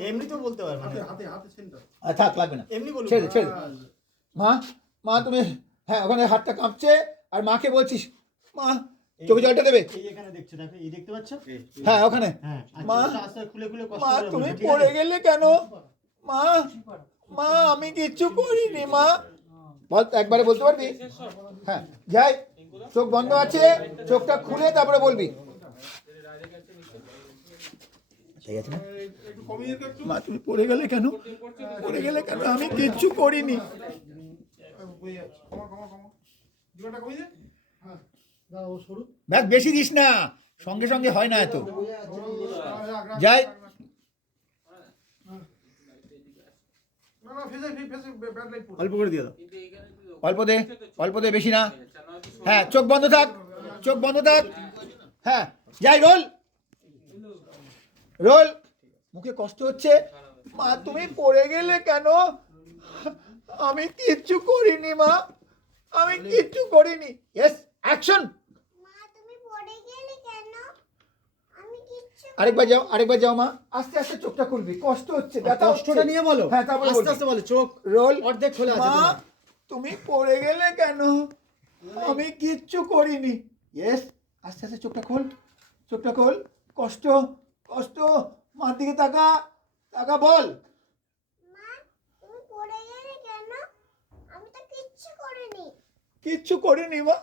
এমনি তো বলতে পারবে হাতে না হাতে হাতে সেন্টার আর থাক লাগবে না। এমনি বলুন ছেড়ে ছেড়ে মা মা তুমি হ্যাঁ ওখানে হাতটা কাঁপছে আর মাকে বলছিস মা চোখে জলটা দেবে? এই এখানে দেখছ দেখো এই দেখতে পাচ্ছ? হ্যাঁ ওখানে। হ্যাঁ মা, মা খুলে খুলে কষ্ট মা তুমি পড়ে গেলে কেন? মা মা আমি কিচ্ছু করিনি মা। বল একবারে বলতে পারবি? হ্যাঁ যাই চোখ বন্ধ আছে চোখটা খুলে তারপরে বলবি। ঠিক আছে না? মা, তুমি পড়ে গেলে কেন? পড়ে গেলে কেন? আমি কিচ্ছু করিনি। ব্যাস বেশি দিস না। সঙ্গে সঙ্গে হয় না এত। যাই। অল্প করে দিয়ে দাও। অল্প দে অল্প দে বেশি না। হ্যাঁ চোখ বন্ধ থাক, চোখ বন্ধ থাক। হ্যাঁ যাই, রোল। রোল মুখে কষ্ট হচ্ছে? মা তুমি পড়ে গেলে কেন? আমি কিচ্ছু করিনি মা। আমি কিচ্ছু করিনি। ইয়েস অ্যাকশন মা তুমি পড়ে গেলে কেন? আমি কিচ্ছু আরেকবার যাও আরেকবার যাও মা। আস্তে আস্তে চোখটা খুলবি। কষ্ট হচ্ছে ব্যথা কষ্টটা নিয়ে বলো। হ্যাঁ তারপরে আস্তে আস্তে বলো চোখ রোল অর্ধেক খোলা আছে মা তুমি পড়ে গেলে কেন? আমি কিচ্ছু করিনি। ইয়েস আস্তে আস্তে চোখটা খোল চোখটা খোল। কষ্ট কষ্ট? মার দিকে তাকা তাকা বল। কিচ্ছু করিনি মা।